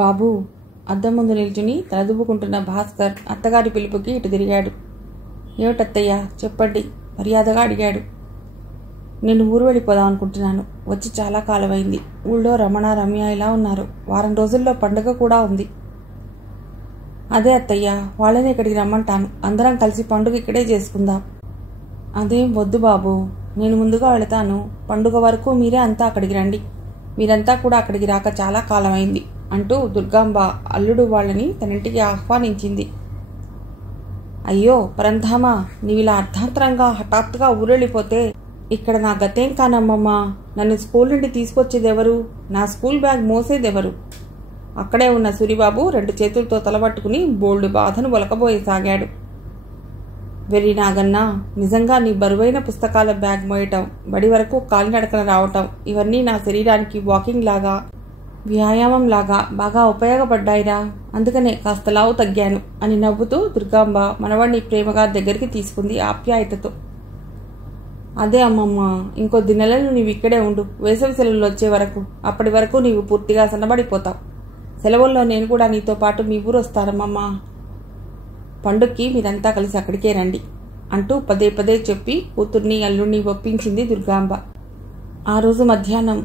బాబూ, అద్దం ముందు నిల్చుని తలదువ్వుకుంటున్న భాస్కర్ అత్తగారి పిలుపుకి ఇటు తిరిగాడు. ఏమిటత్తయ్య చెప్పండి, మర్యాదగా అడిగాడు. నేను ఊరు వెళ్ళిపోదాం అనుకుంటున్నాను. వచ్చి చాలా కాలమైంది. ఊళ్ళో రమణ, రమ్య ఇలా ఉన్నారు. వారం రోజుల్లో పండుగ కూడా ఉంది. అదే అత్తయ్య, వాళ్ళని ఇక్కడికి రమ్మంటాను. అందరం కలిసి పండుగ ఇక్కడే చేసుకుందాం. అదేం వద్దు బాబు, నేను ముందుగా వెళతాను. పండుగ వరకు మీరే అంతా అక్కడికి రండి. మీరంతా కూడా అక్కడికి రాక చాలా కాలమైంది అంటూ దుర్గాంబ అల్లుడు వాళ్ళని తనింటికి ఆహ్వానించింది. అయ్యో పరంధామా, నీవిలా అర్ధాంతరంగా హఠాత్తుగా ఊరెళ్ళిపోతే ఇక్కడ నా గతేం కానమ్మమ్మా. నన్ను స్కూల్ నుండి తీసుకొచ్చేదెవరు? నా స్కూల్ బ్యాగ్ మోసేదెవరు? అక్కడే ఉన్న సూరిబాబు 2 చేతులతో తలబట్టుకుని బోల్డు బాధను ఒలకబోయసాగాడు. వెర్రి నాగన్నా, నిజంగా నీ బరువైన పుస్తకాల బ్యాగ్ మోయటం, బడి వరకు కాలినడకన రావటం, ఇవన్నీ నా శరీరానికి వాకింగ్ లాగా, వ్యాయామం లాగా బాగా ఉపయోగపడ్డాయిరా. అందుకనే కాస్త లావు తగ్గాను అని నవ్వుతూ దుర్గాంబ మనవాణ్ణి ప్రేమగా దగ్గరికి తీసుకుంది ఆప్యాయతతో. అదే అమ్మమ్మ, ఇంకొద్ది నెలలు నీవు ఇక్కడే ఉండు. వేసవి సెలవులు వచ్చే వరకు. అప్పటి వరకు నీవు పూర్తిగా సన్నబడిపోతావు. సెలవుల్లో నేను కూడా నీతో పాటు మీ ఊరు వస్తానమ్మమ్మా. పండుగకి మీరంతా కలిసి అక్కడికే రండి అంటూ పదే పదే చెప్పి కూతుర్ని అల్లుడిని ఒప్పించింది దుర్గాంబ. ఆ రోజు మధ్యాహ్నం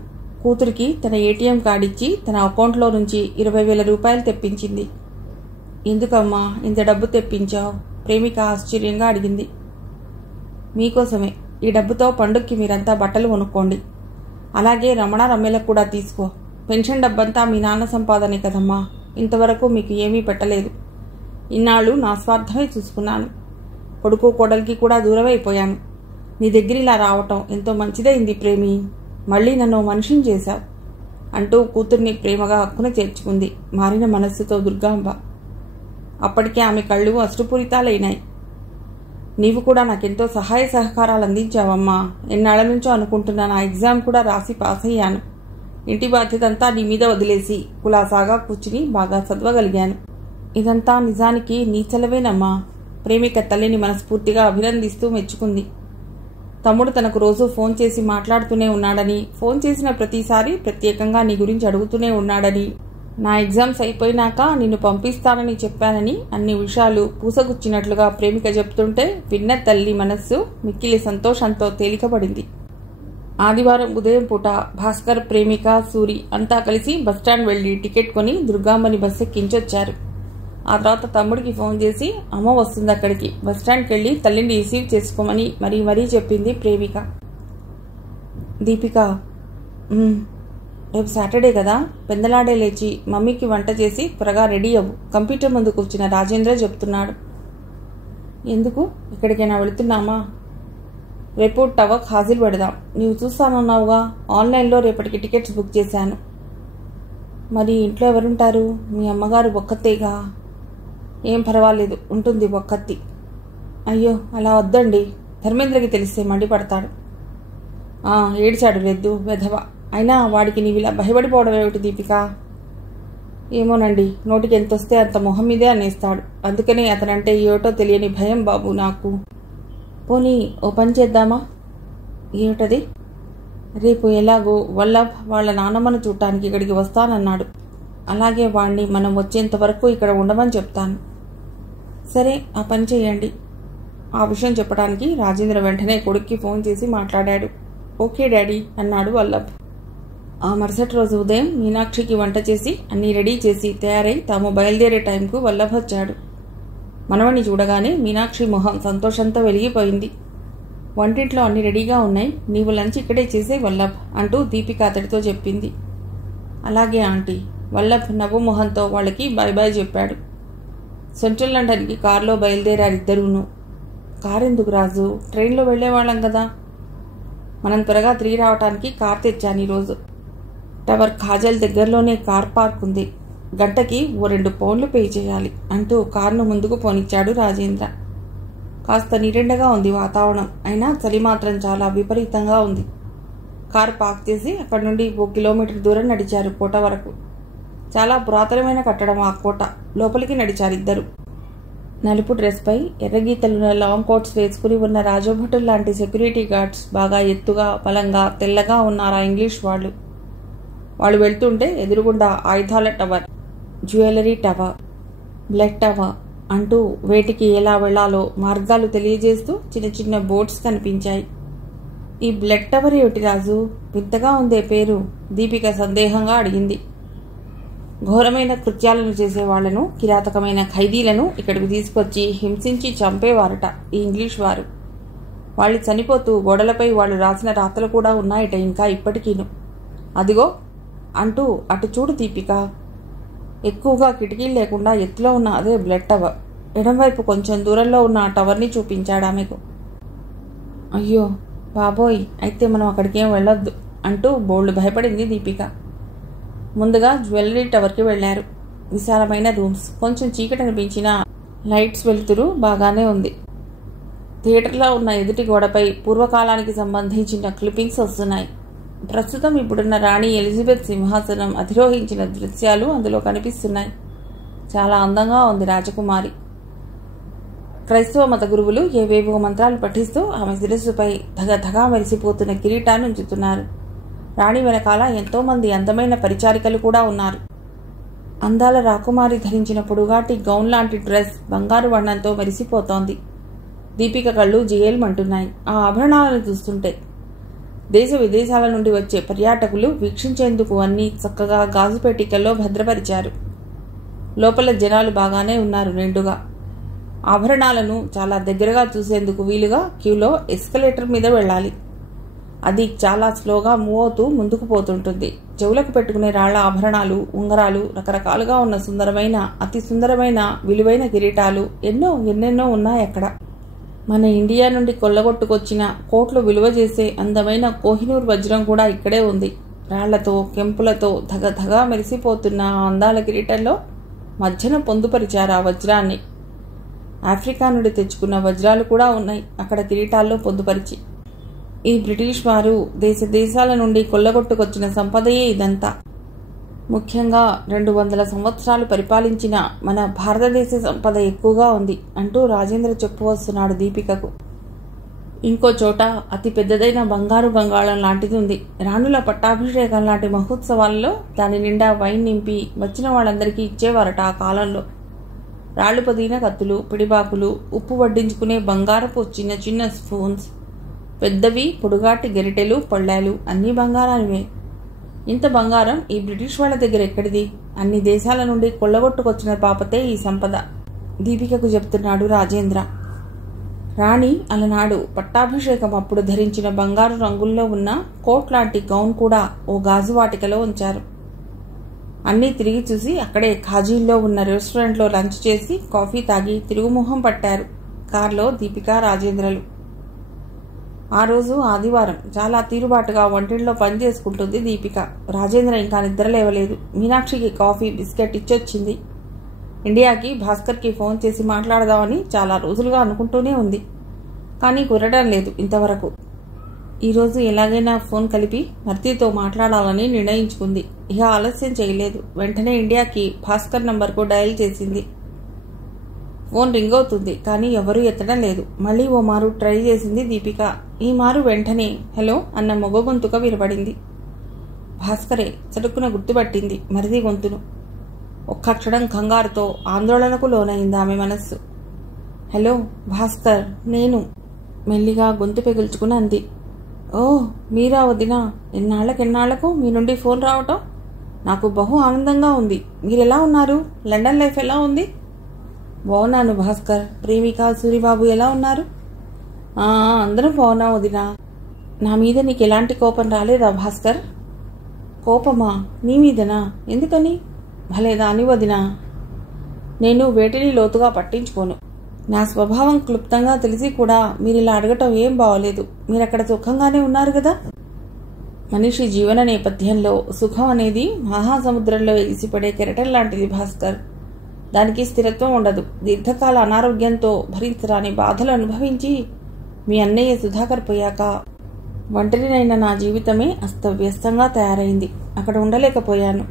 కూతురికి తన ఏటీఎం కార్డిచ్చి తన అకౌంట్లో నుంచి 20,000 రూపాయలు తెప్పించింది. ఎందుకమ్మా ఇంత డబ్బు తెప్పించావు? ప్రేమిక ఆశ్చర్యంగా అడిగింది. మీకోసమే. ఈ డబ్బుతో పండుగకి మీరంతా బట్టలు కొనుక్కోండి. అలాగే రమణ, రమ్యలకు కూడా తీసుకో. పెన్షన్ డబ్బంతా మీ నాన్న సంపాదనే కదమ్మా. ఇంతవరకు మీకు ఏమీ పెట్టలేదు. ఇన్నాళ్ళు నా స్వార్థమే చూసుకున్నాను. కొడుకు కోడలికి కూడా దూరమైపోయాను. నీ దగ్గర ఇలా రావటం ఎంతో మంచిదైంది ప్రేమి. మళ్ళీ నన్ను మనిషిని చేశావు అంటూ కూతుర్ని ప్రేమగా హక్కున చేర్చుకుంది మారిన మనస్సుతో దుర్గాంబ. అప్పటికే ఆమె కళ్ళు అశ్రుపూరితాలైనాయి. నీవు కూడా నాకెంతో సహాయ సహకారాలు అందించావమ్మా. ఎన్నాళ్ల నుంచో అనుకుంటున్నా నా ఎగ్జామ్ కూడా రాసి పాస్ అయ్యాను. ఇంటి బాధ్యతంతా నీ మీద వదిలేసి కులాసాగా కూర్చుని బాగా చదవగలిగాను. ఇదంతా నిజానికి నీ చలవేనమ్మా. ప్రేమిక తల్లిని మనస్ఫూర్తిగా అభినందిస్తూ మెచ్చుకుంది. తమ్ముడు తనకు రోజు ఫోన్ చేసి మాట్లాడుతూనే ఉన్నాడని, ఫోన్ చేసిన ప్రతిసారి ప్రత్యేకంగా నీ గురించి అడుగుతూనే ఉన్నాడని, నా ఎగ్జామ్స్ అయిపోయినాక నిన్ను పంపిస్తానని చెప్పానని అన్ని విషయాలు పూసగుచ్చినట్లుగా ప్రేమిక చెప్తుంటే విన్న తల్లి మనస్సు మిక్కిలి సంతోషంతో తేలికపడింది. ఆదివారం ఉదయం పూట భాస్కర్, ప్రేమిక, సూరి అంతా కలిసి బస్టాండ్ వెళ్లి టికెట్ కొని దుర్గాంబని బస్సు ఎక్కించొచ్చారు. ఆ తర్వాత తమ్ముడికి ఫోన్ చేసి అమ్మ వస్తుంది అక్కడికి, బస్టాండ్కి వెళ్ళి తల్లిని రిసీవ్ చేసుకోమని మరీ చెప్పింది ప్రేమిక. దీపిక, రేపు సాటర్డే కదా, పెందలాడే లేచి మమ్మీకి వంట చేసి త్వరగా రెడీ అవ్వు. కంప్యూటర్ ముందు కూర్చున్న రాజేంద్ర చెప్తున్నాడు. ఎందుకు? ఇక్కడికైనా వెళుతున్నామా? రేపు టవక్ హాజరు పెడదాం. నీవు చూస్తానన్నావుగా, ఆన్లైన్లో రేపటికి టికెట్స్ బుక్ చేశాను. మరి ఇంట్లో ఎవరుంటారు? మీ అమ్మగారు ఒక్కతేగా. ఏం పర్వాలేదు, ఉంటుంది ఒక్కత్తి. అయ్యో అలా వద్దండి, ధర్మేంద్రకి తెలిస్తే మండిపడతాడు. ఏడ్చాడు రెద్దు వెధవ. అయినా వాడికి నీవిలా భయపడిపోవడం ఏమిటి దీపిక? ఏమోనండి, నోటికి ఎంతొస్తే అంత మొహం మీదే అనేస్తాడు. అందుకనే అతనంటే ఏమిటో తెలియని భయం బాబు నాకు. పోనీ ఓ పని చేద్దామా? ఏమిటది? రేపు ఎలాగో వల్లభ్ వాళ్ళ నాన్నమ్మను చూడటానికి ఇక్కడికి వస్తానన్నాడు. అలాగే వాణ్ణి మనం వచ్చేంత వరకు ఇక్కడ ఉండమని చెప్తాను. సరే, ఆ పని చేయండి. ఆ విషయం చెప్పడానికి రాజేంద్ర వెంటనే కొడుక్కి ఫోన్ చేసి మాట్లాడాడు. ఓకే డాడీ అన్నాడు వల్లభ్. ఆ మరుసటి రోజు ఉదయం మీనాక్షికి వంట చేసి అన్నీ రెడీ చేసి తయారై తాము బయలుదేరే టైంకు వల్లభ్ వచ్చాడు. మనవణ్ణి చూడగానే మీనాక్షి మొహం సంతోషంతో వెలిగిపోయింది. వంటింట్లో అన్ని రెడీగా ఉన్నాయి, నీవు లంచ్ ఇక్కడే చేసే వల్లభ్ అంటూ దీపిక అతడితో చెప్పింది. అలాగే ఆంటీ. వల్లభ్ నవ్వు మొహంతో వాళ్ళకి బాయ్ బాయ్ చెప్పాడు. సెంట్రల్ లండన్కి కారులో బయలుదేరారు ఇద్దరూను. కారెందుకు రాజు, ట్రైన్లో వెళ్లేవాళ్ళం కదా. మనం త్వరగా తిరిగి రావటానికి కార్ తెచ్చాను ఈరోజు. టవర్ ఖాజల్ దగ్గరలోనే కార్ పార్క్ ఉంది. గంటకి ఓ 2 పౌండ్లు పే చేయాలి అంటూ కారును ముందుకు పోనిచ్చాడు రాజేంద్ర. కాస్త నీరెండగా ఉంది వాతావరణం, అయినా చలి మాత్రం చాలా విపరీతంగా ఉంది. కారు పార్క్ చేసి అక్కడి నుండి 1 కిలోమీటర్ దూరం నడిచారు కోట వరకు. చాలా పురాతనమైన కట్టడం ఆ కోట. లోపలికి నడిచారు ఇద్దరు. నలుపు డ్రెస్పై ఎర్రగీతలున్న లాంగ్ కోట్స్ వేసుకుని ఉన్న రాజభటులు లాంటి సెక్యూరిటీ గార్డ్స్ బాగా ఎత్తుగా, బలంగా, తెల్లగా ఉన్నారు ఆ ఇంగ్లీష్ వాళ్ళు. వెళ్తుంటే ఎదురుగుండా ఆయుధాల tower, jewellery tower, blood tower అంటూ వేటికి ఎలా వెళ్లాలో మార్గాలు తెలియజేస్తూ చిన్న చిన్న బోట్స్ కనిపించాయి. ఈ బ్లడ్ టవర్ ఏమిటి రాజు, వింతగా ఉందే పేరు? దీపిక సందేహంగా అడిగింది. ఘోరమైన కృత్యాలను చేసేవాళ్లను, కిరాతకమైన ఖైదీలను ఇక్కడికి తీసుకొచ్చి హింసించి చంపేవారట ఈ ఇంగ్లీష్ వారు. వాళ్ళు చనిపోతూ గోడలపై వాళ్ళు రాసిన రాతలు కూడా ఉన్నాయట ఇంకా ఇప్పటికీను. అదిగో అంటూ అటు చూడు దీపిక. ఎక్కువగా కిటికీలు లేకుండా ఎత్తులో ఉన్న అదే బ్లడ్ టవర్. ఎడంవైపు కొంచెం దూరంలో ఉన్న ఆ టవర్ని చూపించాడు ఆమెకు. అయ్యో బాబోయ్, అయితే మనం అక్కడికేం వెళ్ళొద్దు అంటూ బోల్డ్ భయపడింది దీపిక. ముందుగా జ్యువెలరీ టవర్కి వెళ్లారు. విశాలమైన రూమ్స్, కొంచెం చీకటి అనిపించినా లైట్స్ వెలుతురు బాగానే ఉంది. థియేటర్లో ఉన్న ఎదుటి గోడపై పూర్వకాలానికి సంబంధించిన క్లిప్పింగ్స్ వస్తున్నాయి. ప్రస్తుతం ఇప్పుడున్న రాణి ఎలిజబెత్ సింహాసనం అధిరోహించిన దృశ్యాలు అందులో కనిపిస్తున్నాయి. చాలా అందంగా ఉంది రాజకుమారి. క్రైస్తవ మత గురువులు ఏవేవో మంత్రాలు పఠిస్తూ ఆమె శిరస్సుపై ధగధగా మెరిసిపోతున్న కిరీటాన్ని ఉంచుతున్నారు. రాణి వెనకాల ఎంతోమంది అందమైన పరిచారికలు కూడా ఉన్నారు. అందాల రాకుమారి ధరించిన పొడుగాటి గౌన్ లాంటి డ్రెస్ బంగారు వర్ణంతో మెరిసిపోతోంది. దీపిక కళ్ళు జిగేల్మంటున్నాయి ఆ ఆభరణాలను చూస్తుంటే. దేశ విదేశాల నుండి వచ్చే పర్యాటకులు వీక్షించేందుకు అన్నీ చక్కగా గాజు పెట్టికల్లో భద్రపరిచారు. లోపల జనాలు బాగానే ఉన్నారు నిండుగా. ఆభరణాలను చాలా దగ్గరగా చూసేందుకు వీలుగా క్యూలో ఎస్కలేటర్ మీద వెళ్ళాలి. అది చాలా స్లోగా మూవ్ అవుతూ ముందుకు పోతుంటుంది. చెవులకు పెట్టుకునే రాళ్ల ఆభరణాలు, ఉంగరాలు, రకరకాలుగా ఉన్న సుందరమైన, అతి సుందరమైన, విలువైన కిరీటాలు ఎన్నెన్నో ఉన్నాయి అక్కడ. మన ఇండియా నుండి కొల్లగొట్టుకొచ్చిన కోట్లు విలువ చేసే అందమైన కోహినూర్ వజ్రం కూడా ఇక్కడే ఉంది. రాళ్లతో, కెంపులతో ధగధగా మెరిసిపోతున్న అందాల కిరీటంలో మధ్యన పొందుపరిచారు ఆ వజ్రాన్ని. ఆఫ్రికా నుండి తెచ్చుకున్న వజ్రాలు కూడా ఉన్నాయి అక్కడ కిరీటాల్లో పొందుపరిచి. ఈ బ్రిటిష్ వారు దేశాల నుండి కొల్లగొట్టుకొచ్చిన సంపదయే ఇదంతా. ముఖ్యంగా 200 సంవత్సరాలు పరిపాలించిన మన భారతదేశ సంపద ఎక్కువగా ఉంది అంటూ రాజేంద్ర చెప్పు వస్తున్నాడు దీపికకు. ఇంకో చోట అతి పెద్దదైన బంగారు గంగాళం లాంటిది ఉంది. రాణుల పట్టాభిషేకం లాంటి మహోత్సవాల్లో దాని నిండా వైన్ నింపి వచ్చిన వాళ్ళందరికీ ఇచ్చేవారట ఆ కాలంలో. రాళ్లు పొదిగిన కత్తులు, పిడిబాకులు, ఉప్పు వడ్డించుకునే బంగారపు చిన్న చిన్న స్పూన్స్, పెద్దవి పొడుగాటి గరిటెలు, పళ్ళాలు అన్నీ బంగారానివే. ఇంత బంగారం ఈ బ్రిటిష్ వాళ్ల దగ్గర ఎక్కడిది? అన్ని దేశాల నుండి కొల్లగొట్టుకొచ్చిన పాపతే ఈ సంపద దీపికకు చెప్తున్నాడు రాజేంద్ర. రాణి అలనాడు పట్టాభిషేకం అప్పుడు ధరించిన బంగారు రంగుల్లో ఉన్న కోట్ లాంటి గౌన్ కూడా ఓ గాజు వాటికలో ఉంచారు. అన్నీ తిరిగి చూసి అక్కడే ఖాజీల్లో ఉన్న రెస్టారెంట్లో లంచ్ చేసి కాఫీ తాగి తిరుగుముఖం పట్టారు కార్లో దీపిక, రాజేంద్రలు. ఆ రోజు ఆదివారం. చాలా తీరుబాటుగా వంటింట్లో పని చేసుకుంటుంది దీపిక. రాజేంద్ర ఇంకా నిద్రలేవలేదు. మీనాక్షికి కాఫీ, బిస్కెట్ ఇచ్చొచ్చింది. ఇండియాకి భాస్కర్కి ఫోన్ చేసి మాట్లాడదామని చాలా రోజులుగా అనుకుంటూనే ఉంది. కానీ కుదరడం లేదు ఇంతవరకు. ఈరోజు ఎలాగైనా ఫోన్ కలిపి భర్తీతో మాట్లాడాలని నిర్ణయించుకుంది. ఇక ఆలస్యం చేయలేదు. వెంటనే ఇండియాకి భాస్కర్ నంబర్కు డయల్ చేసింది. ఫోన్ రింగ్ అవుతుంది కానీ ఎవరూ ఎత్తడం లేదు. మళ్లీ ఓ మారు ట్రై చేసింది దీపిక. ఈ మారు వెంటనే హలో అన్న మొగ గొంతుక వినపడింది. భాస్కరే. చటుక్కున గుర్తుపట్టింది మరిది గొంతును. ఒక్క క్షణం కంగారుతో ఆందోళనకు లోనైంది ఆమె మనస్సు. హలో భాస్కర్, నేను మెల్లిగా గొంతు పెగుల్చుకుని అంది. ఓ మీరా వదినా, ఎన్నాళ్లకు మీ నుండి ఫోన్ రావటం? నాకు బహు ఆనందంగా ఉంది. మీరెలా ఉన్నారు? లండన్ లైఫ్ ఎలా ఉంది? బాగున్నాను భాస్కర్. ప్రేమిక, సూరిబాబు ఎలా ఉన్నారు? అందరం బాగున్నా వదినా. నా మీద నీకు ఎలాంటి కోపం రాలేదా భాస్కర్? కోపమా? నీ మీదనా? ఎందుకని? భలేదాని వదినా. నేను వేటిని లోతుగా పట్టించుకోను. నా స్వభావం క్లుప్తంగా తెలిసి కూడా మీరిలా అడగటం ఏం బాగోలేదు. మీరక్కడ సుఖంగానే ఉన్నారు కదా? మనిషి జీవన నేపథ్యంలో సుఖం అనేది మహాసముద్రంలో ఎగిసిపడే కెరటం లాంటిది భాస్కర్. దానికి స్థిరత్వం ఉండదు. దీర్ఘకాల అనారోగ్యంతో భరించరాని బాధలు అనుభవించి మీ అన్నయ్య సుధాకర్ పోయాక ఒంటరినైన నా జీవితమే అస్తవ్యస్తంగా తయారైంది. అక్కడ ఉండలేకపోయాను.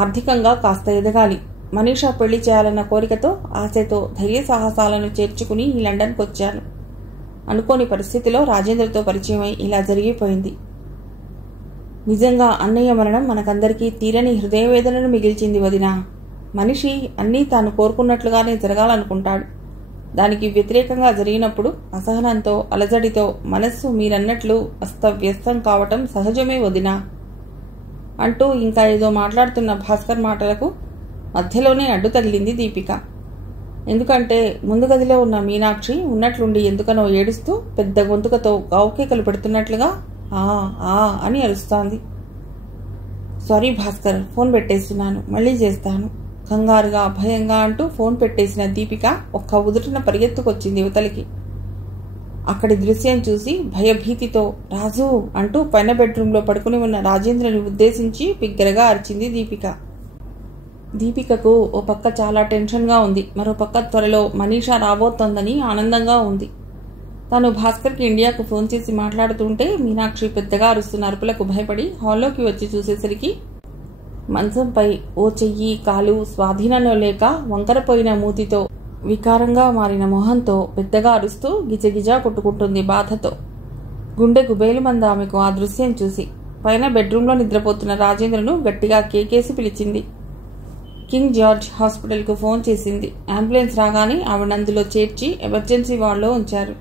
ఆర్థికంగా కాస్త ఎదగాలి. మనీషా పెళ్లి చేయాలన్న కోరికతో, ఆశతో ధైర్య సాహసాలను చేర్చుకుని ఈ లండన్కి వచ్చాను. అనుకోని పరిస్థితిలో రాజేంద్రతో పరిచయమై ఇలా జరిగిపోయింది. నిజంగా అన్నయ్య మరణం మనకందరికీ తీరని హృదయవేదనను మిగిల్చింది వదినా. మనిషి అన్నీ తాను కోరుకున్నట్లుగానే జరగాలనుకుంటాడు. దానికి వ్యతిరేకంగా జరిగినప్పుడు అసహనంతో, అలజడితో మనస్సు మీరన్నట్లు అస్తవ్యస్తం కావటం సహజమే వదినా అంటూ ఇంకా ఏదో మాట్లాడుతున్న భాస్కర్ మాటలకు మధ్యలోనే అడ్డు తగిలింది దీపిక. ఎందుకంటే ముందు గదిలో ఉన్న మీనాక్షి ఉన్నట్లుండి ఎందుకనో ఏడుస్తూ పెద్ద గొంతుకతో గావుకేకలు పెడుతున్నట్లుగా ఆ ఆ అని అరుస్తోంది. సారీ భాస్కర్, ఫోన్ పెట్టేస్తున్నాను, మళ్ళీ చేస్తాను కంగారుగా భయంగా అంటూ ఫోన్ పెట్టేసిన దీపిక ఒక్క ఉదుటిన పరిగెత్తుకొచ్చింది యువతలికి. అక్కడి దృశ్యం చూసి భయభీతితో రాజు అంటూ పైన బెడ్రూంలో పడుకుని ఉన్న రాజేంద్రని ఉద్దేశించి బిగ్గరగా అరిచింది దీపిక. దీపికకు ఓ పక్క చాలా టెన్షన్గా ఉంది, మరో పక్క త్వరలో మనీషా రాబోతోందని ఆనందంగా ఉంది. తాను భాస్కర్కి ఇండియాకు ఫోన్ చేసి మాట్లాడుతుంటే మీనాక్షి పెద్దగా అరుస్తున్న అరుపులకు భయపడి హాల్లోకి వచ్చి చూసేసరికి మంచంపై ఓ చెయ్యి కాలు స్వాధీనంలో లేక వంకరపోయిన మూతితో వికారంగా మారిన మొహంతో పెద్దగా అరుస్తూ గిజగిజా కొట్టుకుంటుంది బాధతో. గుండె గుబేలుమంది ఆమెకు ఆ దృశ్యం చూసి. పైన బెడ్రూంలో నిద్రపోతున్న రాజేంద్రను గట్టిగా కేకేసి పిలిచింది. కింగ్ జార్జ్ హాస్పిటల్కు ఫోన్ చేసింది. అంబులెన్స్ రాగానే ఆవిడందులో చేర్చి ఎమర్జెన్సీ వార్డులో ఉంచారు.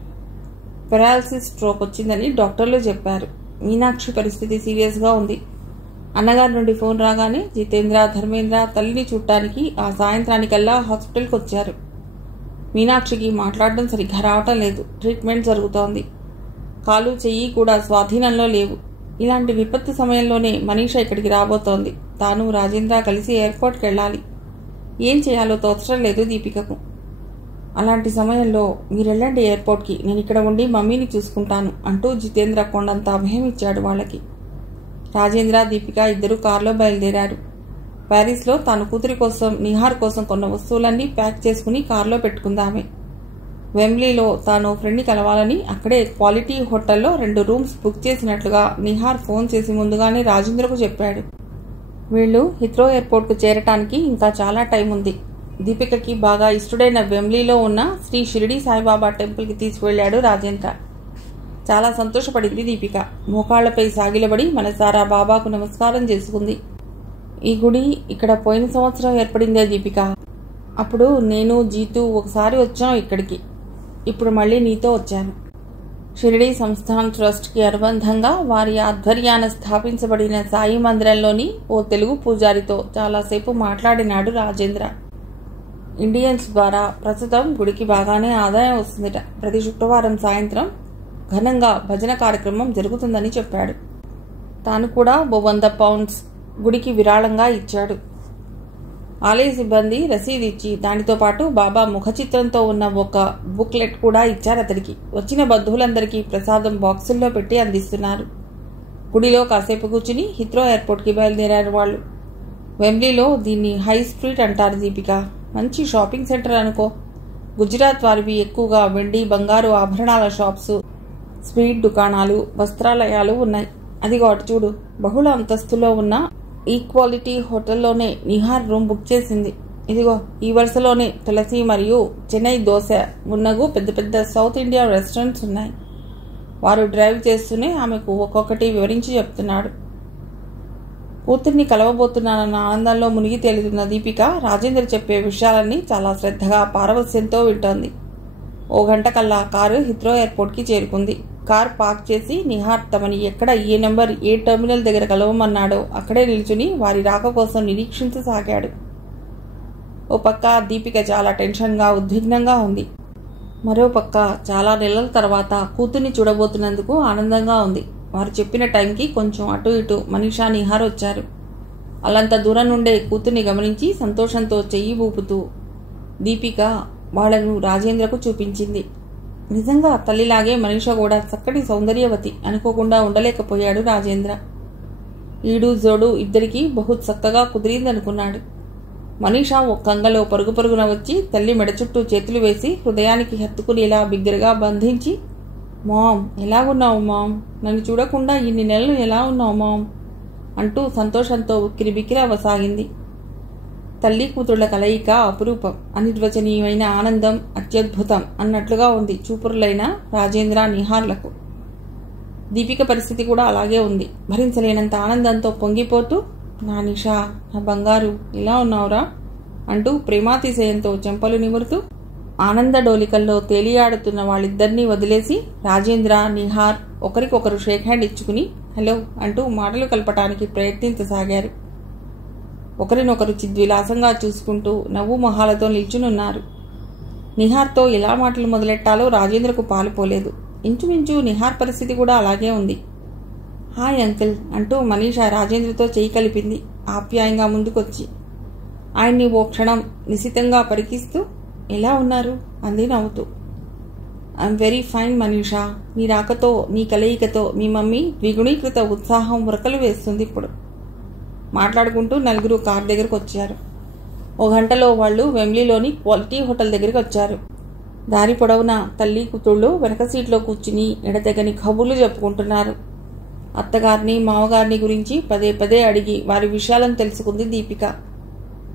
పెరాలసిస్ స్ట్రోక్ వచ్చిందని డాక్టర్లు చెప్పారు. మీనాక్షి పరిస్థితి సీరియస్గా ఉంది. అన్నగారి నుండి ఫోన్ రాగానే జితేంద్ర, ధర్మేంద్ర తల్లిని చూడటానికి ఆ సాయంత్రానికల్లా హాస్పిటల్కి వచ్చారు. మీనాక్షికి మాట్లాడడం సరిగ్గా రావటం లేదు. ట్రీట్మెంట్ జరుగుతోంది. కాలు చెయ్యి కూడా స్వాధీనంలో లేవు. ఇలాంటి విపత్తు సమయంలోనే మనీషా ఇక్కడికి రాబోతోంది. తాను రాజేంద్ర కలిసి ఎయిర్పోర్ట్కి వెళ్ళాలి. ఏం చేయాలో తోచడం లేదు దీపికకు. అలాంటి సమయంలో మీరెళ్ళండి ఎయిర్పోర్ట్కి, నేను ఇక్కడ ఉండి మమ్మీని చూసుకుంటాను అంటూ జితేంద్ర కొండంత అభయం ఇచ్చాడు వాళ్ళకి. రాజేంద్ర, దీపిక ఇద్దరూ కారులో బయలుదేరారు. ప్యారిస్లో తాను కూతురి కోసం, నిహార్ కోసం కొన్న వస్తువులన్నీ ప్యాక్ చేసుకుని కారులో పెట్టుకుందామే. వెంబ్లీలో తాను ఫ్రెండ్ని కలవాలని అక్కడే క్వాలిటీ హోటల్లో 2 రూమ్స్ బుక్ చేసినట్లుగా నిహార్ ఫోన్ చేసి ముందుగానే రాజేంద్రకు చెప్పాడు. వీళ్లు హిత్రో ఎయిర్పోర్ట్కు చేరటానికి ఇంకా చాలా టైం ఉంది. దీపికకి బాగా ఇష్టడైన వెంబ్లీలో ఉన్న శ్రీ షిరిడి సాయిబాబా టెంపుల్కి తీసుకువెళ్లాడు రాజేంద్ర. చాలా సంతోషపడింది దీపిక. మోకాళ్లపై సాగిలబడి మనసారా బాబాకు నమస్కారం చేసుకుంది. ఈ గుడి ఇక్కడ పోయిన సంవత్సరం ఏర్పడిందే దీపిక. అప్పుడు నేను, జీతు ఒకసారి వచ్చాం ఇక్కడికి. ఇప్పుడు మళ్ళీ నీతో వచ్చాను. షిరిడి సంస్థాన్ ట్రస్ట్కి అనుబంధంగా వారి ఆధ్వర్యాన స్థాపించబడిన సాయి మందిరంలోని ఓ తెలుగు పూజారితో చాలాసేపు మాట్లాడినాడు రాజేంద్ర. ఇండియన్స్ ద్వారా ప్రస్తుతం గుడికి బాగానే ఆదాయం వస్తుందట. ప్రతి శుక్రవారం సాయంత్రం ఘనంగా భజన కార్యక్రమం జరుగుతుందని చెప్పాడు. తాను కూడా 100 పౌండ్స్ గుడికి విరాళంగా ఇచ్చాడు. ఆలయ సిబ్బంది రసీదు ఇచ్చి దానితో పాటు బాబా ముఖచిత్రంతో ఉన్న ఒక బుక్లెట్ కూడా ఇచ్చారు అతడికి. వచ్చిన బంధువులందరికీ ప్రసాదం బాక్సుల్లో పెట్టి అందిస్తున్నారు. గుడిలో కాసేపు కూర్చుని హిత్రో ఎయిర్పోర్ట్కి బయలుదేరారు వాళ్ళు. వెంబ్లీలో దీన్ని హై స్ట్రీట్ అంటారు దీపిక. మంచి షాపింగ్ సెంటర్ అనుకో. గుజరాత్ వారివి ఎక్కువగా వెండి, బంగారు ఆభరణాల షాప్స్, స్వీట్ దుకాణాలు, వస్త్రాలయాలు ఉన్నాయి. అదిగో అటు చూడు. బహుళ అంతస్తులో ఉన్న ఈక్వాలిటీ హోటల్లోనే నిహార్ రూమ్ బుక్ చేసింది. ఇదిగో ఈ వరుసలోనే తులసి మరియు చెన్నై దోశ ఉన్నగు పెద్ద పెద్ద సౌత్ ఇండియా రెస్టారెంట్స్ ఉన్నాయి. వారు డ్రైవ్ చేస్తూనే ఆమెకు ఒక్కొక్కటి వివరించి చెప్తున్నాడు. కూతుర్ని కలవబోతున్నానన్న ఆనందంలో మునిగి తేలుతున్న దీపిక రాజేంద్ర చెప్పే విషయాలన్నీ చాలా శ్రద్ధగా, పారవస్యంతో వింటోంది. 1 గంట కల్లా కారు హిత్రో ఎయిర్పోర్ట్కి చేరుకుంది. కార్ పార్క్ చేసి నిహార్ తమని ఎక్కడ ఏ నెంబర్, ఏ టెర్మినల్ దగ్గర కలవమన్నాడో అక్కడే నిల్చుని వారి రాక కోసం నిరీక్షించసాగాడు. ఓ పక్క దీపిక చాలా టెన్షన్గా, ఉద్విగ్నంగా ఉంది. మరో పక్క చాలా నెలల తర్వాత కూతుర్ని చూడబోతున్నందుకు ఆనందంగా ఉంది. వారు చెప్పిన టైంకి కొంచెం అటు ఇటు మనీషా, నిహార్ వచ్చారు. అల్లంత దూరం నుండే కూతుర్ని గమనించి సంతోషంతో చెయ్యి ఊపుతూ దీపిక వాళ్లను రాజేంద్రకు చూపించింది. నిజంగా తల్లిలాగే మనీషా కూడా చక్కటి సౌందర్యవతి అనుకోకుండా ఉండలేకపోయాడు రాజేంద్ర. ఈడు జోడు ఇద్దరికీ బహు చక్కగా కుదిరిందనుకున్నాడు. మనీషా ఒక్కంగలో పరుగు పరుగున వచ్చి తల్లి మెడ చుట్టూ చేతులు వేసి హృదయానికి హత్తుకునేలా బిగ్గరగా బంధించి, మామ్ ఎలాగున్నావు మామ్, నన్ను చూడకుండా ఇన్ని నెలలు ఎలా ఉన్నావు మామ్ అంటూ సంతోషంతో ఉక్కిరిబిక్కిరి అవ్వసాగింది. తల్లి కూతుళ్ల కలయిక అపురూపం, అనిర్వచనీయమైన ఆనందం, అత్యద్భుతం అన్నట్లుగా ఉంది చూపురులైన రాజేంద్ర, నిహార్లకు. దీపిక పరిస్థితి కూడా అలాగే ఉంది. భరించలేనంత ఆనందంతో పొంగిపోతూ, నా నిషా, నా బంగారు, ఎలా ఉన్నావురా అంటూ ప్రేమాతిశయంతో చెంపలు నిమురుతూ ఆనందడోలికల్లో తేలియాడుతున్న వాళ్ళిద్దరినీ వదిలేసి రాజేంద్ర, నిహార్ ఒకరికొకరు షేక్ హ్యాండ్ ఇచ్చుకుని హలో అంటూ మాటలు కలపటానికి ప్రయత్నించసాగారు. ఒకరినొకరు చిద్విలాసంగా చూసుకుంటూ నవ్వు మొహాలతో నిల్చునున్నారు. నిహార్తో ఎలా మాటలు మొదలెట్టాలో రాజేంద్రకు పాలుపోలేదు. ఇంచుమించు నిహార్ పరిస్థితి కూడా అలాగే ఉంది. హాయ్ అంకిల్ అంటూ మనీషా రాజేంద్రతో చేయి కలిపింది ఆప్యాయంగా ముందుకొచ్చి. ఆయన్ని ఓ క్షణం నిశితంగా పరికిస్తూ ఎలా ఉన్నారు అంది నవ్వుతూ. I'm very fine Manisha. నీ రాకతో, నీ కలయికతో మీ మమ్మీ ద్విగుణీకృత ఉత్సాహం ఉరకలు వేస్తుంది ఇప్పుడు. మాట్లాడుకుంటూ నలుగురు కార్ దగ్గరకు వచ్చారు. ఓ గంటలో వాళ్ళు వెమ్లీలోని క్వాలిటీ హోటల్ దగ్గరికి వచ్చారు. దారి పొడవునా తల్లి కూతుళ్ళు వెనక సీట్లో కూర్చుని ఎడతెగని కబుర్లు చెప్పుకుంటున్నారు. అత్తగారిని, మామగారిని గురించి పదే పదే అడిగి వారి విషయాలను తెలుసుకుంది దీపిక.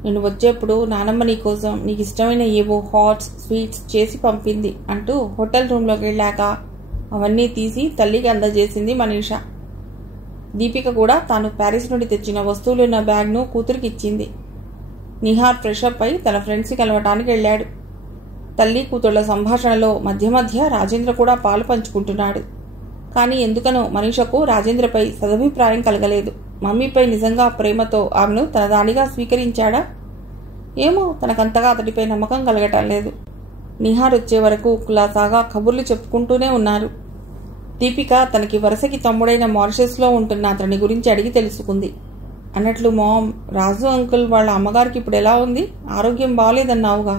నేను వచ్చేప్పుడు నానమ్మ నీకోసం నీకు ఇష్టమైన ఏవో హాట్స్, స్వీట్స్ చేసి పంపింది అంటూ హోటల్ రూమ్లోకి వెళ్ళాక అవన్నీ తీసి తల్లికి అందజేసింది మనీషా. దీపిక కూడా తాను ప్యారిస్ నుండి తెచ్చిన వస్తువులున్న బ్యాగ్ను కూతురికి ఇచ్చింది. నిహార్ ఫ్రెషప్ అయి తన ఫ్రెండ్స్ని కలవటానికి వెళ్ళాడు. తల్లి కూతుళ్ల సంభాషణలో మధ్య మధ్య రాజేంద్ర కూడా పాలు పంచుకుంటున్నాడు. కానీ ఎందుకనో మనీషకు రాజేంద్రపై సదభిప్రాయం కలగలేదు. మమ్మీపై నిజంగా ప్రేమతో ఆమెను తన దానిగా స్వీకరించాడా ఏమో, తనకంతగా అతడిపై నమ్మకం కలగటం లేదు. నిహార్ వచ్చే వరకు కులాసాగా కబుర్లు చెప్పుకుంటూనే ఉన్నారు. దీపిక తనకి వరుసకి తమ్ముడైన మారిషస్లో ఉంటున్న అతని గురించి అడిగి తెలుసుకుంది. అన్నట్లు మామ్, రాజు అంకుల్ వాళ్ళ అమ్మగారికి ఇప్పుడు ఎలా ఉంది? ఆరోగ్యం బాగోలేదన్నావుగా.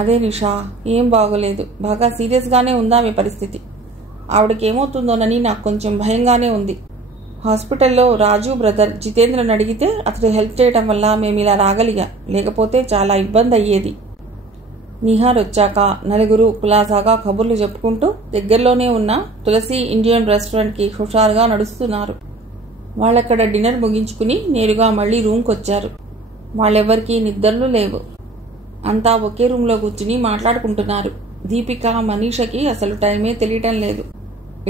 అదే నిషా, ఏం బాగోలేదు. బాగా సీరియస్గానే ఉందా ఆమె పరిస్థితి. ఆవిడకి ఏమవుతుందోనని నాకు కొంచెం భయంగానే ఉంది. హాస్పిటల్లో రాజు బ్రదర్ జితేంద్రని అడిగితే అతడు హెల్ప్ చేయటం వల్ల మేము ఇలా రాగలిగా, లేకపోతే చాలా ఇబ్బంది అయ్యేది. నిహార్ వచ్చాక నలుగురు కులాసాగా కబుర్లు చెప్పుకుంటూ దగ్గరలోనే ఉన్న తులసి ఇండియన్ రెస్టారెంట్కి హుషారుగా నడుస్తున్నారు. వాళ్ళక్కడ డిన్నర్ ముగించుకుని నేరుగా మళ్లీ రూమ్కి వచ్చారు. వాళ్ళెవ్వరికీ నిద్రలు లేవు. అంతా ఒకే రూమ్లో కూర్చుని మాట్లాడుకుంటున్నారు. దీపిక, మనీషకి అసలు టైమే తెలియటం లేదు.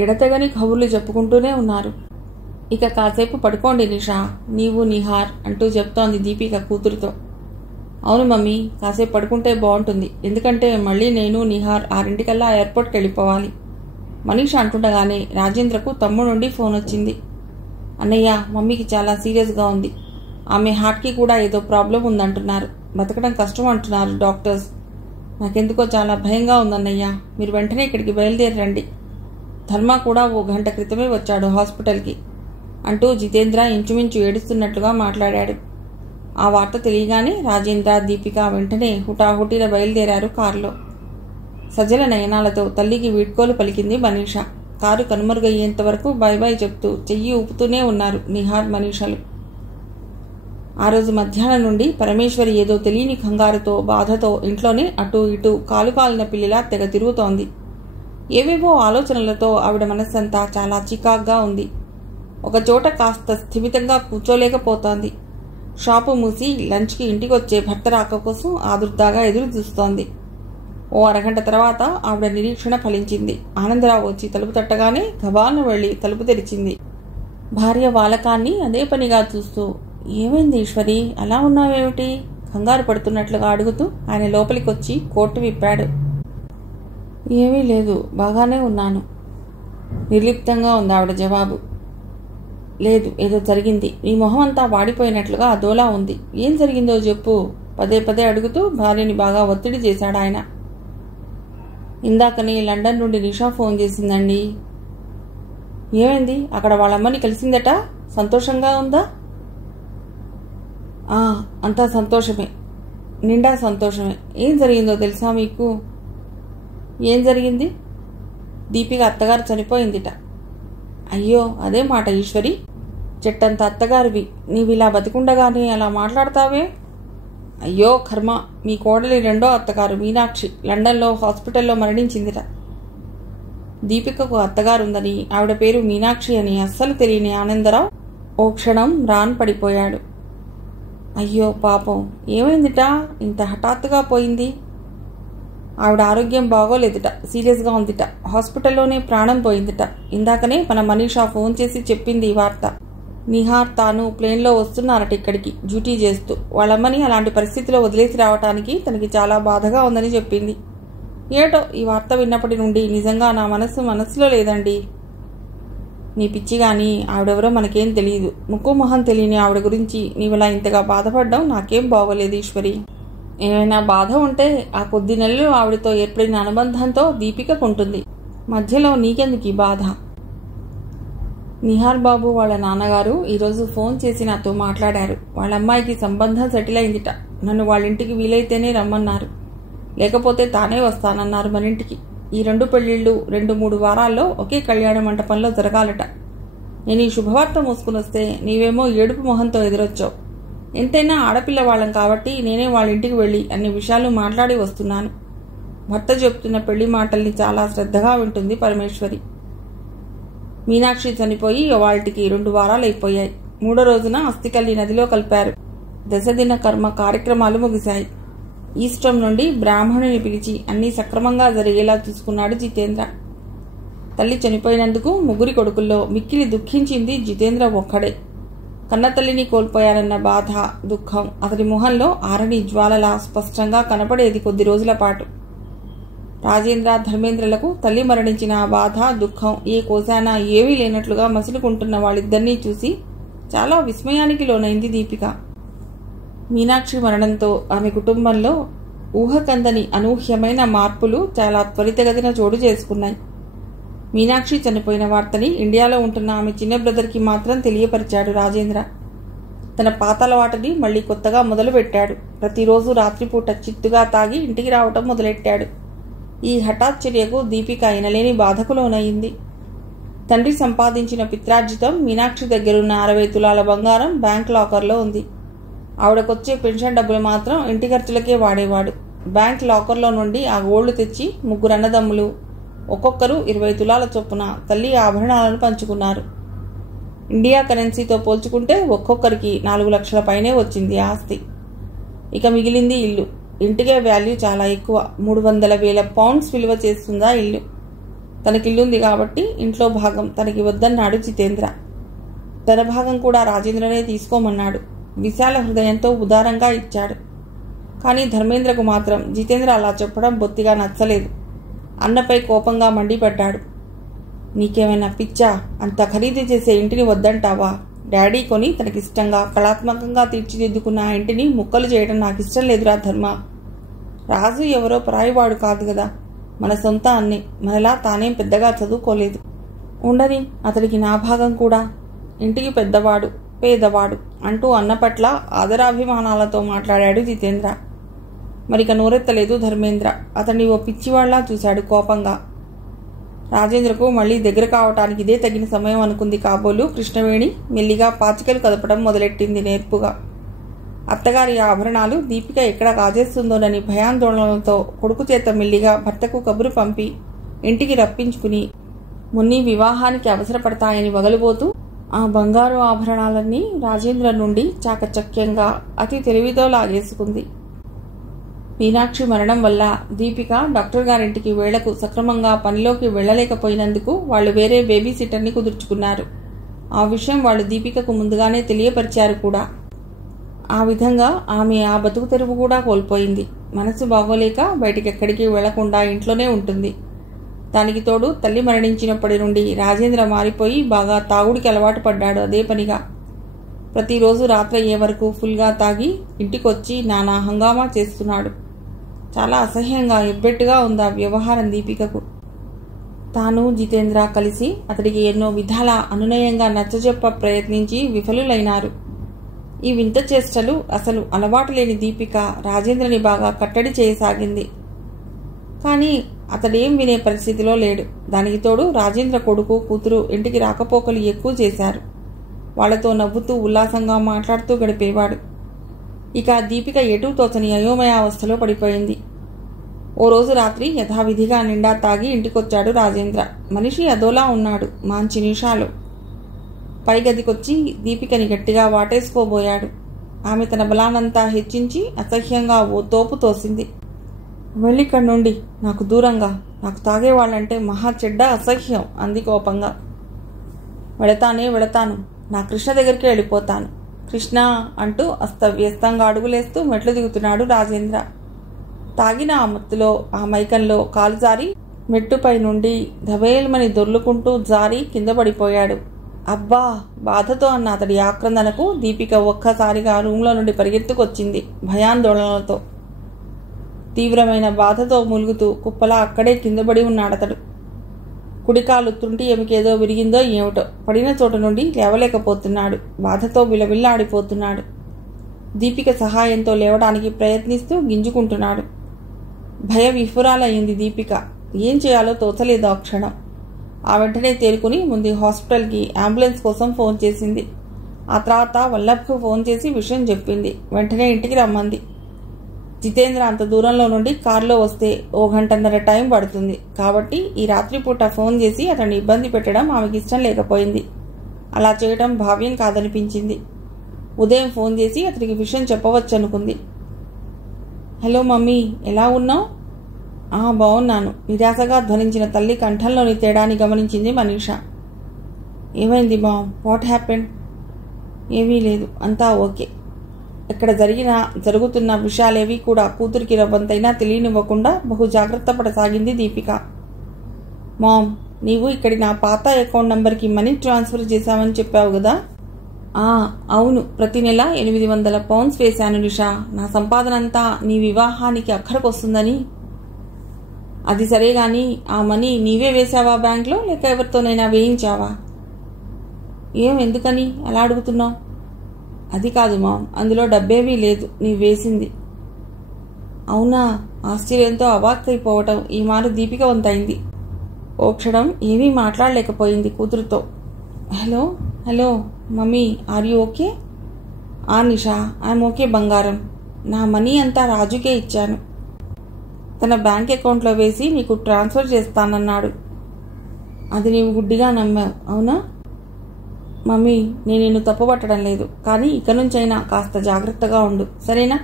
ఎడతెగని కబుర్లు చెప్పుకుంటూనే ఉన్నారు. ఇక కాసేపు పడుకోండి నిషా, నీవు నిహార్ అంటూ చెప్తోంది దీపిక కూతురుతో. అవును మమ్మీ, కాసేపు పడుకుంటే బాగుంటుంది. ఎందుకంటే మళ్ళీ నేను నిహార్ 6 ఎయిర్పోర్ట్కి వెళ్ళిపోవాలి. మనీష అంటుండగానే రాజేంద్రకు తమ్ముడు నుండి ఫోన్ వచ్చింది. అన్నయ్య, మమ్మీకి చాలా సీరియస్గా ఉంది. ఆమె హార్ట్కి కూడా ఏదో ప్రాబ్లం ఉందంటున్నారు. బతకడం కష్టం అంటున్నారు డాక్టర్స్. నాకెందుకో చాలా భయంగా ఉందన్నయ్య. మీరు వెంటనే ఇక్కడికి బయలుదేరండి. ధర్మ కూడా ఓ గంట క్రితమే వచ్చాడు హాస్పిటల్కి అంటూ జితేంద్ర ఇంచుమించు ఏడుస్తున్నట్లుగా మాట్లాడాడు. ఆ వార్త తెలియగానే రాజేంద్ర, దీపిక వెంటనే హుటాహుటిన బయలుదేరారు కారులో. సజల నయనాలతో తల్లికి వీడ్కోలు పలికింది మనీష. కారు కనుమరుగయ్యేంత వరకు బాయ్ బాయ్ చెప్తూ చెయ్యి ఊపుతూనే ఉన్నారు నిహార్, మనీషలు. ఆ రోజు మధ్యాహ్నం నుండి పరమేశ్వరి ఏదో తెలియని కంగారుతో, బాధతో ఇంట్లోనే అటూ ఇటూ కాలు కాలిన పిల్లిలా తెగ తిరుగుతోంది. ఏవేవో ఆలోచనలతో ఆవిడ మనస్సంతా చాలా చికాగ్గా ఉంది. ఒకచోట కాస్త స్థిమితంగా కూర్చోలేకపోతోంది. షాపు మూసి లంచ్కి ఇంటికొచ్చే భర్త రాక కోసం ఆదుర్దాగా ఎదురు చూస్తోంది. ఓ అరగంట తర్వాత ఆవిడ నిరీక్షణ ఫలించింది. ఆనందరావు వచ్చి తలుపు తట్టగానే గబాలను వెళ్లి తలుపు తెరిచింది. భార్య వాలకాన్ని అదే పనిగా చూస్తూ, ఏమైంది ఈశ్వరి, అలా ఉన్నావేమిటి కంగారు పడుతున్నట్లుగా అడుగుతూ ఆయన లోపలికొచ్చి కోటు విప్పాడు. ఏమీ లేదు, బాగానే ఉన్నాను. నిర్లిప్తంగా ఉంది ఆవిడ జవాబు. లేదు, ఏదో జరిగింది. నీ మొహం అంతా వాడిపోయినట్లుగా అదోలా ఉంది. ఏం జరిగిందో చెప్పు పదే పదే అడుగుతూ భార్యని బాగా ఒత్తిడి చేశాడు ఆయన. ఇందాకని లండన్ నుండి నిషా ఫోన్ చేసిందండి. ఏమైంది? అక్కడ వాళ్ళమ్మని కలిసిందట. సంతోషంగా ఉందా? అంతా సంతోషమే, నిండా సంతోషమే. ఏం జరిగిందో తెలుసా మీకు? ఏం జరిగింది? దీపిక అత్తగారు చనిపోయిందిట. అయ్యో, అదే మాట ఈశ్వరి. చెట్టంత అత్తగారివి, నీవిలా బతికుండగానే అలా మాట్లాడతావే? అయ్యో కర్మ, మీ కోడలి రెండో అత్తగారు మీనాక్షి లండన్లో హాస్పిటల్లో మరణించిందిట. దీపికకు అత్తగారుందని, ఆవిడ పేరు మీనాక్షి అని అస్సలు తెలియని ఆనందరావు ఓ క్షణం రాన్ పడిపోయాడు. అయ్యో పాపం, ఏమైందిట ఇంత హఠాత్తుగా పోయింది? ఆవిడ ఆరోగ్యం బాగోలేదుట, సీరియస్గా ఉందిట. హాస్పిటల్లోనే ప్రాణం పోయిందిట. ఇందాకనే మన మనీషా ఫోన్ చేసి చెప్పింది ఈ వార్త. నిహార్ తాను ప్లేన్లో వస్తున్నారట ఇక్కడికి డ్యూటీ చేస్తూ. వాళ్ళమ్మని అలాంటి పరిస్థితిలో వదిలేసి రావటానికి తనకి చాలా బాధగా ఉందని చెప్పింది. ఏటో ఈ వార్త విన్నప్పటి నుండి నిజంగా నా మనస్సులో లేదండి. నీ పిచ్చి కానీ ఆవిడెవరో మనకేం తెలియదు. ముక్కు మొహం తెలియని ఆవిడ గురించి నీవిలా ఇంతగా బాధపడ్డం నాకేం బాగోలేదు ఈశ్వరి. ఏమైనా బాధ ఉంటే ఆ కొద్ది నెలలు ఆవిడతో ఏర్పడిన అనుబంధంతో దీపికకు ఉంటుంది. మధ్యలో నీకెందుకు ఈ బాధ? నిహార్ బాబు వాళ్ళ నాన్నగారు ఈరోజు ఫోన్ చేసి నాతో మాట్లాడారు. వాళ్ళ అమ్మాయికి సంబంధం సెటిల్ అయిందిట. నన్ను వాళ్ళ ఇంటికి వీలైతేనే రమ్మన్నారు, లేకపోతే తానే వస్తానన్నారు మన ఇంటికి. ఈ 2 పెళ్లిళ్ళు 2-3 వారాల్లో ఒకే కళ్యాణ మంటపంలో జరగాలట. నేను ఈ శుభవార్త మోసుకుని వస్తే నీవేమో ఏడుపు మొహంతో ఎదురొచ్చావు. ఎంతైనా ఆడపిల్ల వాళ్ళం కాబట్టి నేనే వాళ్ళ ఇంటికి వెళ్ళి అన్ని విషయాలు మాట్లాడి వస్తున్నాను. భర్త చెప్తున్న పెళ్లి మాటల్ని చాలా శ్రద్ధగా వింటుంది పరమేశ్వరి. మీనాక్షి చనిపోయి వాళ్ళకి 2 వారాలు అయిపోయాయి. 3వ రోజున అస్థికల్లి నదిలో కలిపారు. 10 దిన కర్మ కార్యక్రమాలు ముగిశాయి. ఈస్టం నుండి బ్రాహ్మణుని పిలిచి అన్నీ సక్రమంగా జరిగేలా చూసుకున్నాడు జితేంద్ర. తల్లి చనిపోయినందుకు 3 కొడుకుల్లో మిక్కిలి దుఃఖించింది జితేంద్ర ఒక్కడే. కన్నతల్లిని కోల్పోయారన్న బాధ, దుఃఖం అతడి మొహంలో ఆరని జ్వాలలా స్పష్టంగా కనపడేది కొద్ది రోజుల పాటు. రాజేంద్ర, ధర్మేంద్రలకు తల్లి మరణించిన ఆ బాధ, దుఃఖం ఏ కోశాన ఏమీ లేనట్లుగా మసులుకుంటున్న వాళ్ళిద్దరినీ చూసి చాలా విస్మయానికి లోనైంది దీపిక. మీనాక్షి మరణంతో ఆమె కుటుంబంలో ఊహకందని అనూహ్యమైన మార్పులు చాలా త్వరితగతిన చోటు చేసుకున్నాయి. మీనాక్షి చనిపోయిన వార్తని ఇండియాలో ఉంటున్న ఆమె చిన్న బ్రదర్కి మాత్రం తెలియపరిచాడు రాజేంద్ర. తన పాతలవాటని మళ్లీ కొత్తగా మొదలుపెట్టాడు. ప్రతిరోజు రాత్రిపూట చిత్తుగా తాగి ఇంటికి రావటం మొదలెట్టాడు. ఈ హఠాత్ చర్యకు దీపిక అయినలేని బాధకు లోనయింది. తండ్రి సంపాదించిన పిత్రార్జితం మీనాక్షి దగ్గరున్న 60 తులాల బంగారం బ్యాంక్ లాకర్లో ఉంది. ఆవిడకొచ్చే పెన్షన్ డబ్బులు మాత్రం ఇంటి ఖర్చులకే వాడేవాడు. బ్యాంక్ లాకర్లో నుండి ఆ గోళ్లు తెచ్చి 3 అన్నదమ్ములు ఒక్కొక్కరు 20 తులాల చొప్పున తల్లి ఆభరణాలను పంచుకున్నారు. ఇండియా కరెన్సీతో పోల్చుకుంటే ఒక్కొక్కరికి 4 లక్షల పైనే వచ్చింది ఆస్తి. ఇక మిగిలింది ఇల్లు. ఇంటికే వాల్యూ చాలా ఎక్కువ. 300,000 పౌండ్స్ విలువ చేస్తుందా ఇల్లు. తనకిల్లుంది కాబట్టి ఇంట్లో భాగం తనకి వద్దన్నాడు జితేంద్ర. తన భాగం కూడా రాజేంద్రనే తీసుకోమన్నాడు. విశాల హృదయంతో ఉదారంగా ఇచ్చాడు. కానీ ధర్మేంద్రకు మాత్రం జితేంద్ర అలా చెప్పడం బొత్తిగా నచ్చలేదు. అన్నపై కోపంగా మండిపడ్డాడు. నీకేమైనా పిచ్చా? అంత ఖరీదు చేసే ఇంటిని వద్దంటావా? డాడీ కొని తనకిష్టంగా కళాత్మకంగా తీర్చిదిద్దుకున్న ఆ ఇంటిని ముక్కలు చేయడం నాకిష్టం లేదురా ధర్మ. రాజు ఎవరో పరాయివాడు కాదు కదా, మన సొంత అన్నే. మనలా తానేం పెద్దగా చదువుకోలేదు. ఉండని, అతడికి నా భాగం కూడా. ఇంటికి పెద్దవాడు, పేదవాడు అంటూ అన్న పట్ల ఆదరాభిమానాలతో మాట్లాడాడు జితేంద్ర. మరిక నోరెత్తలేదు ధర్మేంద్ర. అతన్ని ఓ పిచ్చివాళ్లా చూశాడు కోపంగా. రాజేంద్రకు మళ్లీ దగ్గర కావటానికి ఇదే తగిన సమయం అనుకుంది కాబోలు కృష్ణవేణి మెల్లిగా పాచికలు కదపడం మొదలెట్టింది నేర్పుగా. అత్తగారి ఆభరణాలు దీపిక ఎక్కడ కాజేస్తుందోనని భయాందోళనలతో కొడుకు చేత మెల్లిగా భర్తకు కబురు పంపి ఇంటికి రప్పించుకుని మున్ని వివాహానికి అవసరపడతాయని వగలుబోతూ ఆ బంగారు ఆభరణాలన్నీ రాజేంద్ర నుండి చాకచక్యంగా అతి తెలివితో లాగేసుకుంది. మీనాక్షి మరణం వల్ల దీపిక డాక్టర్ గారింటికి వేళకు సక్రమంగా పనిలోకి వెళ్లలేకపోయినందుకు వాళ్లు వేరే బేబీ సిట్టర్ని కుదుర్చుకున్నారు. ఆ విషయం వాళ్లు దీపికకు ముందుగానే తెలియపరిచారు కూడా. ఆ విధంగా ఆమె ఆ బతుకు తెరువు కూడా కోల్పోయింది. మనసు బాగోలేక బయటికెక్కడికి వెళ్లకుండా ఇంట్లోనే ఉంటుంది. దానికి తోడు తల్లి మరణించినప్పటి నుండి రాజేంద్ర మారిపోయి బాగా తాగుడికి అలవాటు పడ్డాడు. అదే పనిగా ప్రతిరోజు రాత్రి అయ్యే వరకు ఫుల్గా తాగి ఇంటికొచ్చి నానా హంగామా చేస్తున్నాడు. చాలా అసహ్యంగా ఎబ్బెట్టుగా ఉంది ఆ వ్యవహారం దీపికకు. తాను జితేంద్ర కలిసి అతడికి ఎన్నో విధాల అనునయంగా నచ్చజెప్ప ప్రయత్నించి విఫలులైనారు. ఈ వింత చేష్టలు అసలు అలవాటు లేని దీపిక రాజేంద్రని బాగా కట్టడి చేయసాగింది. కానీ అతడేం వినే పరిస్థితిలో లేడు. దానికి తోడు రాజేంద్ర కొడుకు కూతురు ఇంటికి రాకపోకలు ఎక్కువ చేశారు. వాళ్లతో నవ్వుతూ ఉల్లాసంగా మాట్లాడుతూ గడిపేవాడు. ఇక దీపిక ఎటూ తోచని అయోమయావస్థలో పడిపోయింది. ఓ రోజు రాత్రి యథావిధిగా నిండా తాగి ఇంటికొచ్చాడు రాజేంద్ర. మనిషి అదోలా ఉన్నాడు. మంచి నిమిషాలు పై గదికొచ్చి దీపికని గట్టిగా వాటేసుకోబోయాడు. ఆమె తన బలానంతా హెచ్చించి అసహ్యంగా ఓ తోపు తోసింది. వెళ్ళిక్కడి నుండి, నాకు దూరంగా. నాకు తాగేవాళ్ళంటే మహా చెడ్డ అసహ్యం అంది కోపంగా. వెళతాను. నా కృష్ణ దగ్గరికి వెళ్ళిపోతాను. కృష్ణ అంటూ అస్తవ్యస్తంగా అడుగులేస్తూ మెట్లు దిగుతున్నాడు రాజేంద్ర. తాగిన ఆ మత్తులో, ఆ మైకంలో కాలు జారి మెట్టుపై నుండి ధవేల్మని దొర్లుకుంటూ జారి కింద పడిపోయాడు. అబ్బా! బాధతో అన్న అతడి ఆక్రందనకు దీపిక ఒక్కసారిగా రూంలో నుండి పరిగెత్తుకొచ్చింది భయాందోళనలతో. తీవ్రమైన బాధతో మూలుగుతూ కుప్పలా అక్కడే కిందపడి ఉన్నాడతడు. కుడికాలు తుంటి ఎమికేదో విరిగిందో ఏమిటో పడిన చోటు నుండి లేవలేకపోతున్నాడు. బాధతో బిలబిల్లాడిపోతున్నాడు. దీపిక సహాయంతో లేవడానికి ప్రయత్నిస్తూ గింజుకుంటున్నాడు. భయ విఫురాలయ్యింది దీపిక. ఏం చేయాలో తోచలేదు ఆ క్షణం. ఆ వెంటనే తేరుకుని ముందు హాస్పిటల్కి అంబులెన్స్ కోసం ఫోన్ చేసింది. ఆ తర్వాత వల్లభ్కు ఫోన్ చేసి విషయం చెప్పింది. వెంటనే ఇంటికి రమ్మంది. జితేంద్ర అంత దూరంలో నుండి కారులో వస్తే 1 గంటన్నర టైం పడుతుంది. కాబట్టి ఈ రాత్రిపూట ఫోన్ చేసి అతన్ని ఇబ్బంది పెట్టడం ఆమెకి ఇష్టం లేకపోయింది. అలా చేయడం భావ్యం కాదనిపించింది. ఉదయం ఫోన్ చేసి అతనికి విషయం చెప్పవచ్చనుకుంది. హలో మమ్మీ, ఎలా ఉన్నావు? బాగున్నాను. నిరాశగా ధ్వనించిన తల్లి కంఠంలోని తేడాని గమనించింది మనీషా. ఏమైంది మామ్? What happened? ఏమీ లేదు, అంతా ఓకే. ఇక్కడ జరుగుతున్న విషయాలేవి కూడా కూతురికి రవ్వంతైనా తెలియనివ్వకుండా బహు జాగ్రత్త పడసాగింది దీపిక. మామ్, నీవు ఇక్కడి నా పాత అకౌంట్ నంబర్కి మనీ ట్రాన్స్ఫర్ చేశామని చెప్పావు కదా? అవును, ప్రతి నెల 800 పౌండ్స్ వేశాను నిషా. నా సంపాదనంతా నీ వివాహానికి అక్కడికొస్తుందని. అది సరే గాని ఆ మనీ నీవే వేశావా బ్యాంక్లో, లేక ఎవరితోనైనా వేయించావా? ఎందుకని అలా అడుగుతున్నావు? అది కాదు మామ్, అందులో డబ్బేమీ లేదు, నీవు వేసింది. అవునా? ఆశ్చర్యంతో అవాక్కైపోవటం ఈ మారు దీపిక వంతైంది. ఓ క్షణం ఏమీ మాట్లాడలేకపోయింది కూతురుతో. Hello hello mummy, are you okay? Nisha, I'm okay బంగారం. నా మనీ అంతా రాజుకే ఇచ్చాను. తన బ్యాంక్ అకౌంట్లో వేసి నీకు ట్రాన్స్ఫర్ చేస్తానన్నాడు. అది నీవు గుడ్డిగా నమ్మావు, అవునా? మమ్మీ, నేను నిన్ను తప్పుపట్టడం లేదు, కానీ ఇక నుంచైనా కాస్త జాగ్రత్తగా ఉండు, సరేనా?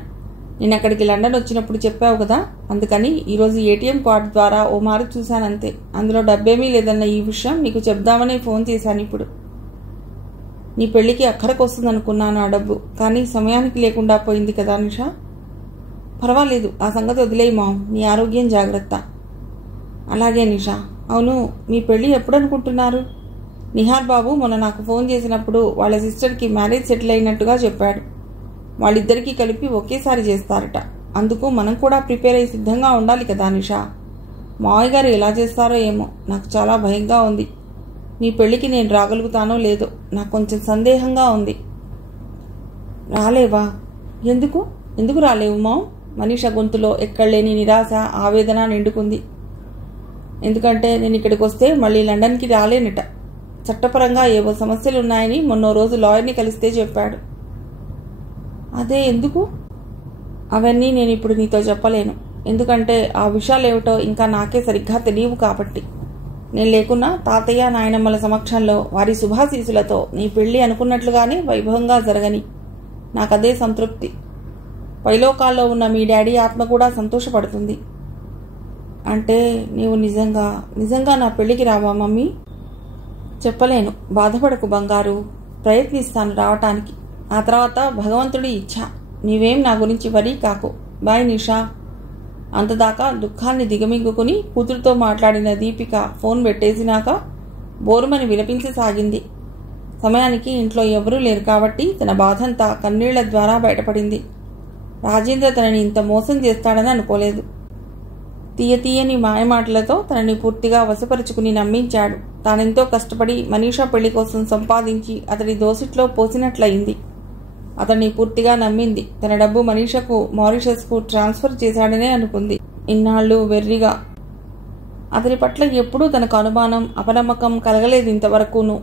నేను అక్కడికి లండన్ వచ్చినప్పుడు చెప్పావు కదా, అందుకని ఈరోజు ఏటీఎం కార్డు ద్వారా ఓ మారు చూశానంతే. అందులో డబ్బేమీ లేదన్న ఈ విషయం నీకు చెప్దామని ఫోన్ చేశాను. ఇప్పుడు నీ పెళ్లికి అక్కడికొస్తుందనుకున్నాను ఆ డబ్బు, కానీ సమయానికి లేకుండా పోయింది కదా నిషా. పర్వాలేదు, ఆ సంగతి వదిలేయి మామ్, నీ ఆరోగ్యం జాగ్రత్త. అలాగే నిషా. అవును, మీ పెళ్లి ఎప్పుడు అనుకుంటున్నారు? నిహార్ బాబు మొన్న నాకు ఫోన్ చేసినప్పుడు వాళ్ళ సిస్టర్కి మ్యారేజ్ సెటిల్ అయినట్టుగా చెప్పాడు. వాళ్ళిద్దరికీ కలిపి ఒకేసారి చేస్తారట. అందుకు మనం కూడా ప్రిపేర్ అయ్యి సిద్ధంగా ఉండాలి కదా నిషా. మావయ్య గారు ఎలా చేస్తారో ఏమో, నాకు చాలా భయంగా ఉంది. నీ పెళ్లికి నేను రాగలుగుతానో లేదో నాకు కొంచెం సందేహంగా ఉంది. రాలేవా? ఎందుకు రాలేవు మామ్? మనీషా గొంతులో ఎక్కడలేని నిరాశ, ఆవేదన నిండుకుంది. ఎందుకంటే నేను ఇక్కడికి వస్తే మళ్ళీ లండన్కి రాలేనట. చట్టపరంగా ఏవో సమస్యలున్నాయని మొన్నో రోజు లాయర్ని కలిస్తే చెప్పాడు. అదే ఎందుకు? అవన్నీ నేను ఇప్పుడు నీతో చెప్పలేను. ఎందుకంటే ఆ విషయాలేమిటో ఇంకా నాకే సరిగ్గా తెలియవు కాబట్టి. నేను లేకున్నా తాతయ్య నాయనమ్మల సమక్షంలో వారి శుభాశీసులతో నీ పెళ్లి అనుకున్నట్లుగానే వైభవంగా జరగని. నాకదే సంతృప్తి. పైలోకాల్లో ఉన్న మీ డాడీ ఆత్మ కూడా సంతోషపడుతుంది. అంటే నీవు నిజంగా నా పెళ్లికి రావా మమ్మీ? చెప్పలేను, బాధపడకు బంగారు. ప్రయత్నిస్తాను రావటానికి. ఆ తర్వాత భగవంతుడి ఇచ్ఛ. నీవేం నా గురించి వరీ కాకు. బాయ్ నిషా. అంతదాకా దుఃఖాన్ని దిగమింగుకుని కూతురుతో మాట్లాడిన దీపిక ఫోన్ పెట్టేసినాక బోరుమని విలపించసాగింది. సమయానికి ఇంట్లో ఎవరూ లేరు కాబట్టి తన బాధంతా కన్నీళ్ల ద్వారా బయటపడింది. రాజేంద్ర తనని ఇంత మోసం చేస్తాడని అనుకోలేదు. తీయని మాయమాటలతో తనని పూర్తిగా వశపరుచుకుని నమ్మించాడు. తానెంతో కష్టపడి మనీషా పెళ్లి కోసం సంపాదించి అతడి దోసిట్లో పోసినట్లయింది. అతన్ని పూర్తిగా నమ్మింది. తన డబ్బు మనీషకు మారిషస్కు ట్రాన్స్ఫర్ చేశాడనే అనుకుంది. ఇన్నాళ్ళు వెర్రిగా. అతని పట్ల ఎప్పుడూ తనకు అనుమానం, అపనమ్మకం కలగలేదు ఇంతవరకును.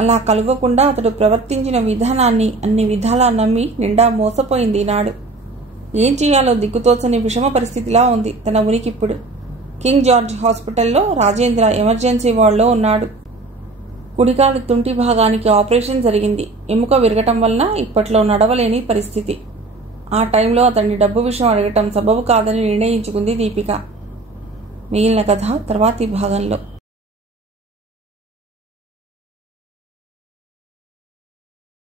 అలా కలగకుండా అతడు ప్రవర్తించిన విధానాన్ని అన్ని విధాలా నమ్మి నిండా మోసపోయింది ఈనాడు. ఏం చేయాలో దిక్కుతోచని విషమ పరిస్థితిలా ఉంది తన ఉనికిప్పుడు. కింగ్ జార్జ్ హాస్పిటల్లో రాజేంద్ర ఎమర్జెన్సీ వార్డులో ఉన్నాడు. కుడికాలు తుంటి భాగానికి ఆపరేషన్ జరిగింది. ఎముక విరగటం వలన ఇప్పట్లో నడవలేని పరిస్థితి. ఆ టైంలో అతన్ని డబ్బు విషయం అడగటం సబబు కాదని నిర్ణయించుకుంది దీపిక. మిగిలిన కథ తర్వాతి భాగంలో.